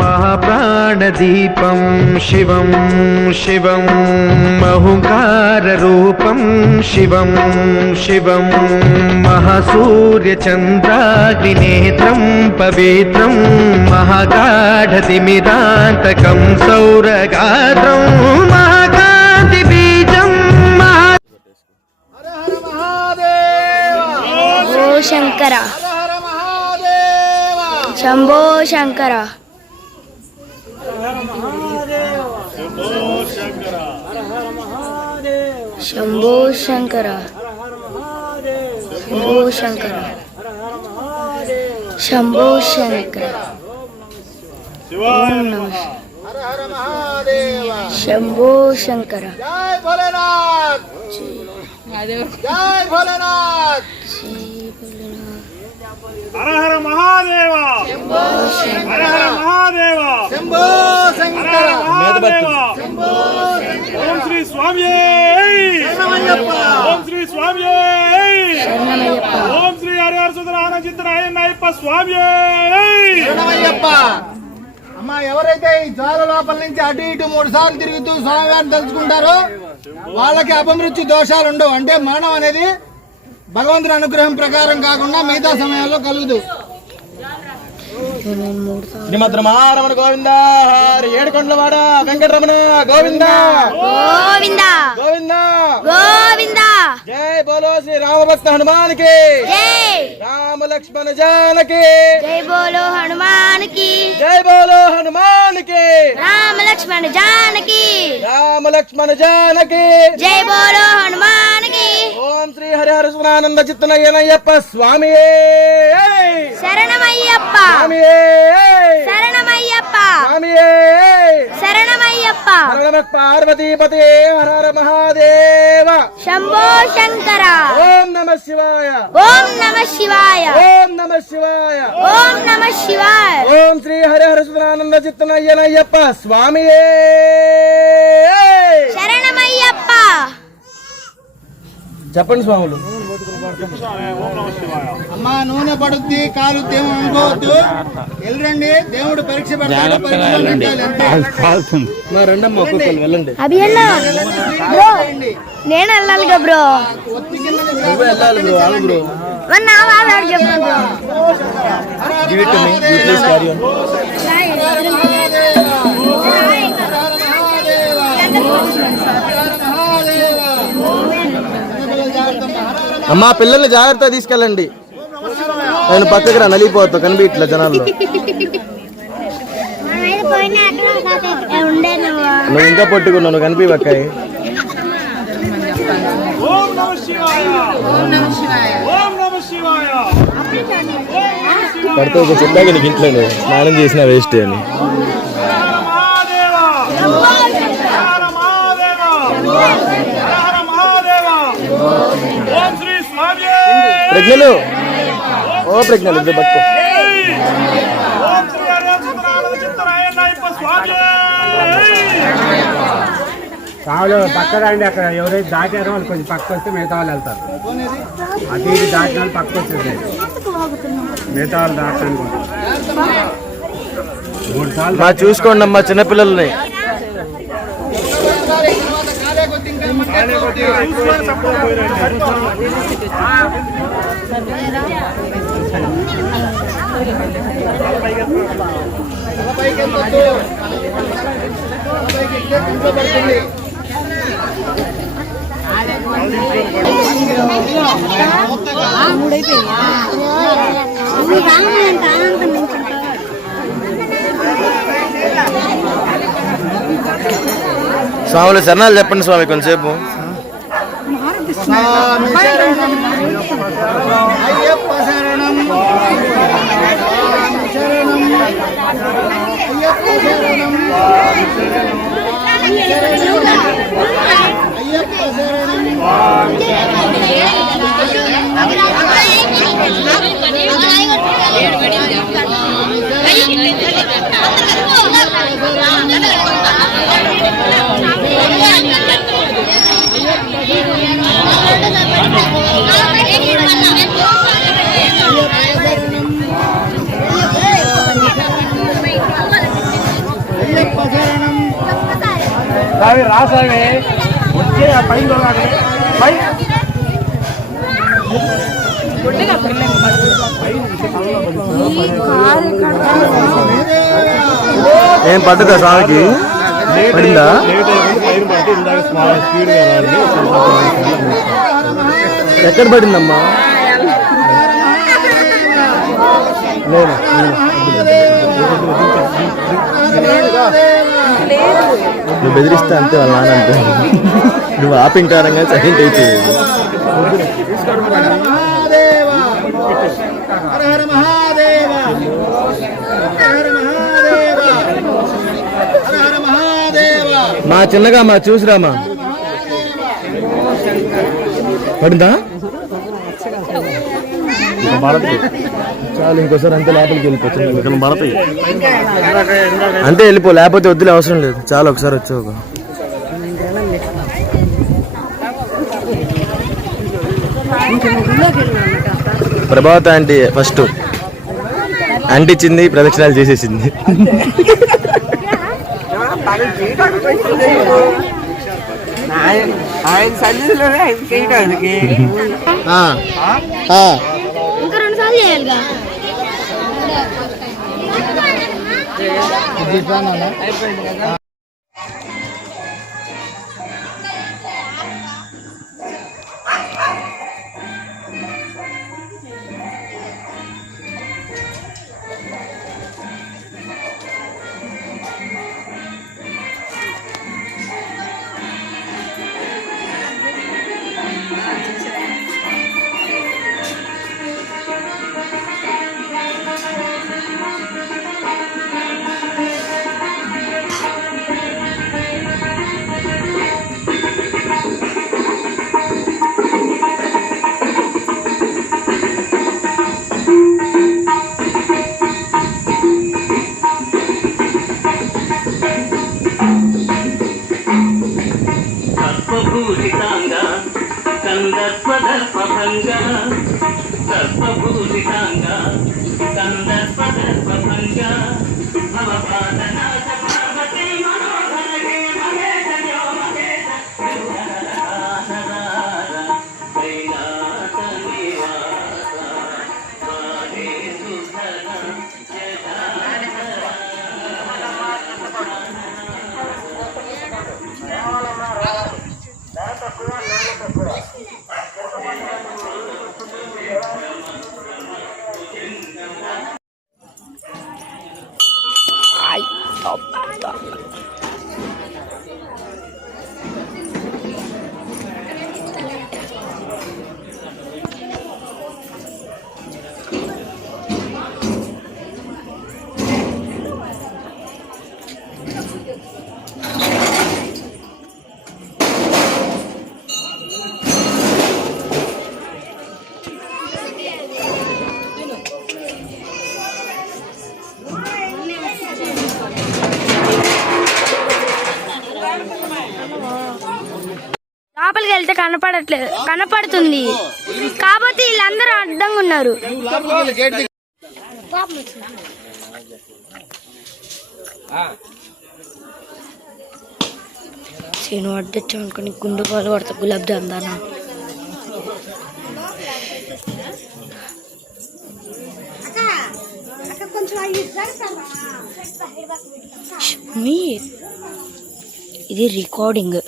महाप्राणदीपं शिवं शिवं महंकाररूपं शिवं शिवं महासूर्यचन्द्राग्निनेत्रं पवित्रं महागाढतिमिरान्तकं सौरगात्रं महाकान्तिबीजं शंकर शंभो शंकर शंभो शंकर शंभो शंकर शंभो शंकर ओम नमः शंभो शंकर जय भोलेनाथ जय भोलेनाथ हर हर महादेव हर हर महादेव शंभो शंकर ओम श्री स्वामी ओम श्री स्वामी ओम श्री हरिहर सुंदरानंद चित्तरायप्पा स्वामी అమ్మా ఎవరైతే ఈ జ్వాల లోపల నుంచి అటు ఇటు 3 సార్లు తిరుగుతూ స్వామివారిని తలుచుకుంటారో వాళ్ళకి అపమృత్యు దోషాలు ఉండవు. అంటే మరణం అనేది భగవంతుని అనుగ్రహం ప్రకారం కాకుండా మిగతా సమయాల్లో కలుగుదు. శ్రీమద్రమారమణ గోవింద హరి ఏడుకొండలవాడ వెంకటరమణ గోవింద गोविंद గోవింద गोविंद జై బోలో శ్రీ రామభక్త హనుమాన్ కి जय రామ లక్ష్మణ జానకి जय बोलो हनुमान की జై బోలో హనుమాన్ కి राम लक्ष्मण जानकी రామ లక్ష్మణ జానకి जय बोलो हनुमान की ఓం శ్రీ హరిహర సునానంద చిత్తనయ్యనయ్యప్ప స్వామి शरणमయ్యప్ప స్వామి शरणमయ్యప్ప స్వామి शरणमయ్యప్ప హర నమ పార్వతీపతే హర హర మహాదేవ शंभो शंकर ఓం నమ శివాయ ओम नमः शिवाय ఓం నమ శివాయ ओम नमः शिवाय ఓం శ్రీ హరిహర సునానంద చిత్తనయ్యనయ్యప్ప స్వామి शरणमయ్యప్ప చెప్పండి స్వాములు. అమ్మా నూనె పడుద్ది కాలుద్ది ఏమో అనుకోవద్దు. వెళ్ళండి దేవుడు పరీక్ష పెడతాడు. వెళ్ళండి అభి బ్రో నేను వెళ్ళాలిగా బ్రో వెళ్ళాలి బ్రో. ఆగు బ్రో. మరి నా వాళ్ళు చెప్పండి bro Give it to me. You please carry on. అమ్మా పిల్లల్ని జాగ్రత్తగా తీసుకెళ్ళండి. నేను పక్కకి రా నలిగిపోతా కనిపి ఇట్లా జనాల్లో. నువ్వు ఇంకా పట్టుకున్నావు నువ్వు కనిపి పక్కాయి. పడితే ఒక చెప్పాక నీకు ఇంట్లో స్నానం చేసిన వేస్ట్ అని. ప్రజ్ఞలు ఓ ప్రజ్ఞలు ఇద్దరు పట్టుకో. కావాలి పక్క రండి. అక్కడ ఎవరైతే దాటారో వాళ్ళు కొంచెం పక్క వస్తే మిగతా వాళ్ళు వెళ్తారు. అటు ఇటు దాటిన వాళ్ళు పక్క వచ్చేసాయి. మిగతా వాళ్ళు దాటడానికి 3 సార్లు చూసుకోండి అమ్మా చిన్నపిల్లల్ని. స్వాములు శరణాలు చెప్పండి స్వామి కొంచెంసేపు. అయ్యప్ప శరణం శరణం అయ్యప్ప శరణం అయ్యప్ప శరణం. రాసావే వచ్చే ఆ పైన ఏం పడ్డదా స్వామికి పడిందా ఎక్కడ పడిందమ్మా నువ్వు బెదిరిస్తా అంతే వాళ్ళ నాన్న అంటే నువ్వు ఆపింటారంగా సైలెంట్ అయిపోయింది మా చిన్నగా మా చూసిరామా పడిందా చాలు ఇంకోసారి అంతే లోపలికి వెళ్ళిపోతుంది అంతే వెళ్ళిపో లేకపోతే వద్దులే అవసరం లేదు చాలు ఒకసారి వచ్చావు ప్రభావత ఆంటీ ఫస్ట్ అంటించింది ప్రదక్షిణాలు చేసేసింది ఆయన సన్నిధిలోనే ఆయన చేయడానికి ఇంకా 2 సార్లు చేయాలిగా అయిపోయింది కదా. సర్వభూషితాంగ కందర్పదర్పభంగ సర్వభూషితాంగ కందర్పదర్పభంగ భవపాదనాశ పార్వతీ మనోహరే మహేశయో మహేశ కైలాస నివాస వారే సుధర లోపలికి వెళ్తే కనపడట్లేదు, కనపడుతుంది కాబట్టి వీళ్ళందరూ అడ్డంగా ఉన్నారు. నేను అడ్డొచ్చా అనుకుని గుండు పాలు కొడతా గులాబ్ జామ్ దానా. ఇది రికార్డింగ్.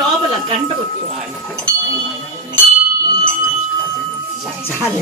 లోపల గంట కొట్టుకోవాలి. చాలు